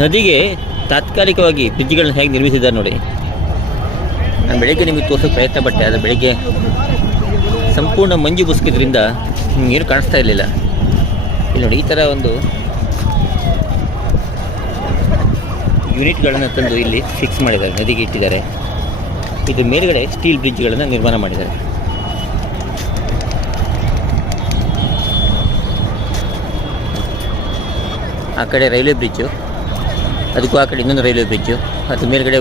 ನದಿಗೆ ತಾತ್ಕಾಲಿಕವಾಗಿ ಬ್ರಿಡ್ಜ್ಗಳನ್ನ ಹೇಗೆ ನಿರ್ಮಿಸಿದ್ದಾರೆ ನೋಡಿ. ನಾನು ಬೆಳಗ್ಗೆ ನಿಮಗೆ ತೋರಿಸೋಕೆ ಪ್ರಯತ್ನ ಪಟ್ಟೆ, ಆದರೆ ಬೆಳಗ್ಗೆ ಸಂಪೂರ್ಣ ಮಂಜು ಬುಸ್ಕಿದ್ರಿಂದ ನೀರು ಕಾಣಿಸ್ತಾ ಇರಲಿಲ್ಲ. ಇಲ್ಲಿ ನೋಡಿ, ಈ ಥರ ಒಂದು ಯೂನಿಟ್ಗಳನ್ನು ತಂದು ಇಲ್ಲಿ ಫಿಕ್ಸ್ ಮಾಡಿದ್ದಾರೆ, ನದಿಗೆ ಇಟ್ಟಿದ್ದಾರೆ. ಇದು ಮೇಲುಗಡೆ ಸ್ಟೀಲ್ ಬ್ರಿಡ್ಜ್ಗಳನ್ನು ನಿರ್ಮಾಣ ಮಾಡಿದ್ದಾರೆ. ಆ ಕಡೆ ರೈಲ್ವೆ ಬ್ರಿಡ್ಜು ಅದಕ್ಕೂ ಆ ಕಡೆ ಇನ್ನೊಂದು ರೈಲ್ವೆ ಬ್ರಿಡ್ಜು ಅದು ಮೇಲ್ಗಡೆ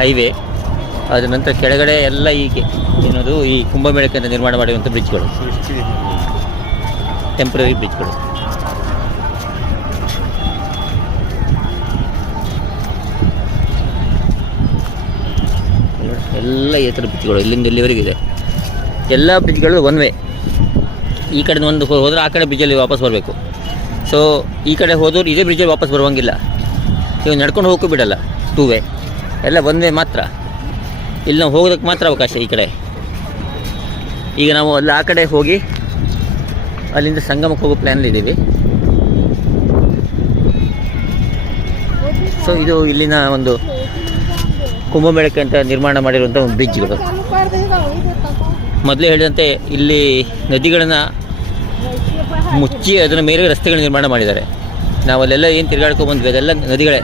ಹೈವೇ ಅದ ನಂತರ ಕೆಳಗಡೆ ಎಲ್ಲ ಹೀಗೆ ಏನದು ಈ ಕುಂಭಮೇಳಕ್ಕೆ ನಿರ್ಮಾಣ ಮಾಡಿರುವಂಥ ಬ್ರಿಡ್ಜ್ಗಳು ಟೆಂಪ್ರರಿ ಬ್ರಿಡ್ಜ್ಗಳು ಎಲ್ಲ ಈ ಥರ ಬ್ರಿಡ್ಜ್ಗಳು ಇಲ್ಲಿಂದ ಇಲ್ಲಿವರೆಗೂ ಇದೆ. ಎಲ್ಲ ಬ್ರಿಡ್ಜ್ಗಳು ಒನ್ ವೇ ಈ ಕಡೆ ಒಂದು ಹೋದ್ರೆ ಆ ಕಡೆ ಬ್ರಿಡ್ಜಲ್ಲಿ ವಾಪಸ್ ಬರಬೇಕು. ಸೊ ಈ ಕಡೆ ಹೋದವ್ರು ಇದೇ ಬ್ರಿಡ್ಜಲ್ಲಿ ವಾಪಸ್ ಬರುವಂಗಿಲ್ಲ. ಇವಾಗ ನಡ್ಕೊಂಡು ಹೋಗೋಕ್ಕೂ ಬಿಡಲ್ಲ ಟೂ ವೇ ಎಲ್ಲ ಒಂದೇ ಮಾತ್ರ. ಇಲ್ಲಿ ನಾವು ಹೋಗೋದಕ್ಕೆ ಮಾತ್ರ ಅವಕಾಶ ಈ ಕಡೆ. ಈಗ ನಾವು ಅಲ್ಲಿ ಆ ಕಡೆ ಹೋಗಿ ಅಲ್ಲಿಂದ ಸಂಗಮಕ್ಕೆ ಹೋಗೋ ಪ್ಲ್ಯಾನಲ್ಲಿದ್ದೀವಿ ಸೊ ಇದು ಇಲ್ಲಿನ ಒಂದು ಕುಂಭಮೇಳಕ್ಕೆ ಅಂತ ನಿರ್ಮಾಣ ಮಾಡಿರುವಂಥ ಒಂದು ಬ್ರಿಡ್ಜ್ಗಳು ಮೊದಲೇ ಹೇಳಿದಂತೆ ಇಲ್ಲಿ ನದಿಗಳನ್ನು ಮುಚ್ಚಿ ಅದರ ಮೇಲೆ ರಸ್ತೆಗಳು ನಿರ್ಮಾಣ ಮಾಡಿದ್ದಾರೆ. ನಾವು ಅಲ್ಲೆಲ್ಲ ಏನು ತಿರುಗಾಡ್ಕೊಂಡು ಬಂದ್ವಿ, ಅದೆಲ್ಲ ನದಿಗಳೇ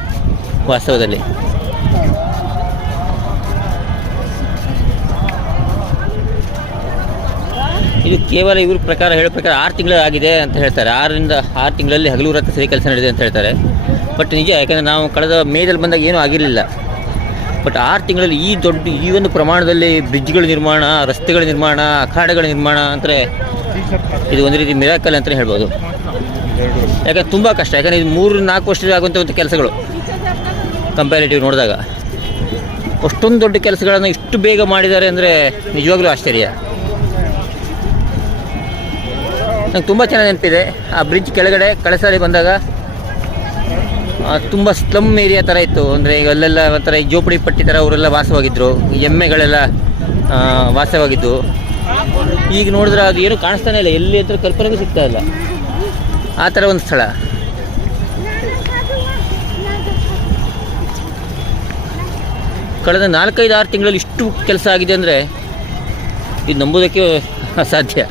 ವಾಸ್ತವದಲ್ಲಿ. ಇದು ಕೇವಲ ಇವ್ರ ಪ್ರಕಾರ ಹೇಳೋ ಪ್ರಕಾರ ಆರು ತಿಂಗಳು ಆಗಿದೆ ಅಂತ ಹೇಳ್ತಾರೆ. ಆರರಿಂದ ಆರು ತಿಂಗಳಲ್ಲಿ ಹಗಲು ರಥ ಸರಿ ಕೆಲಸ ನಡೆದಿದೆ ಅಂತ ಹೇಳ್ತಾರೆ. ಬಟ್ ನಿಜ, ಯಾಕಂದರೆ ನಾವು ಕಳೆದ ಮೇದಲ್ಲಿ ಬಂದಾಗ ಏನೂ ಆಗಿರಲಿಲ್ಲ. ಬಟ್ ಆರು ತಿಂಗಳಲ್ಲಿ ಈ ದೊಡ್ಡ ಈ ಒಂದು ಪ್ರಮಾಣದಲ್ಲಿ ಬ್ರಿಡ್ಜ್ಗಳ ನಿರ್ಮಾಣ, ರಸ್ತೆಗಳ ನಿರ್ಮಾಣ, ಅಖಾಡಗಳ ನಿರ್ಮಾಣ, ಅಂದರೆ ಇದು ಒಂದು ರೀತಿ ಮಿರಾಕಲ್ ಅಂತಲೇ ಹೇಳ್ಬೋದು. ಯಾಕಂದ್ರೆ ತುಂಬ ಕಷ್ಟ. ಯಾಕಂದರೆ ಇದು ಮೂರು, ನಾಲ್ಕು ವರ್ಷದಲ್ಲಿ ಆಗುವಂಥ ಕೆಲಸಗಳು. ಕಂಪ್ಯಾರಿಟಿವ್ ನೋಡಿದಾಗ. ಅಷ್ಟೊಂದು ದೊಡ್ಡ ಕೆಲಸಗಳನ್ನು ಇಷ್ಟು ಬೇಗ ಮಾಡಿದ್ದಾರೆ ಅಂದರೆ ನಿಜವಾಗ್ಲೂ ಆಶ್ಚರ್ಯ. ನಂಗೆ ತುಂಬ ಚೆನ್ನಾಗಿ ನೆನಪಿದೆ. ಆ ಬ್ರಿಡ್ಜ್ ಕೆಳಗಡೆ ಕಳಸಾರಿ ಸಾರಿ ಬಂದಾಗ ತುಂಬ ಸ್ಲಮ್ ಏರಿಯಾ ಥರ ಇತ್ತು. ಅಂದರೆ ಈಗ ಅಲ್ಲೆಲ್ಲ ಒಂಥರ ಈ ಜೋಪಡಿ ಪಟ್ಟಿ ಥರ ಅವರೆಲ್ಲ ವಾಸವಾಗಿದ್ದರು ಎಮ್ಮೆಗಳೆಲ್ಲ ವಾಸವಾಗಿದ್ದು ಈಗ ನೋಡಿದ್ರೆ ಅದು ಏನು ಕಾಣಿಸ್ತಾನೆ ಇಲ್ಲ. ಎಲ್ಲಿ ಹತ್ರ ಕಲ್ಪನೆಗೂ ಸಿಗ್ತಾ ಇಲ್ಲ. ಆ ಥರ ಒಂದು ಸ್ಥಳ. ಕಳೆದ ನಾಲ್ಕೈದು, ಆರು ತಿಂಗಳಲ್ಲಿ ಇಷ್ಟು ಕೆಲಸ ಆಗಿದೆ ಅಂದರೆ ಇದು ನಂಬೋದಕ್ಕೆ ಅಸಾಧ್ಯ.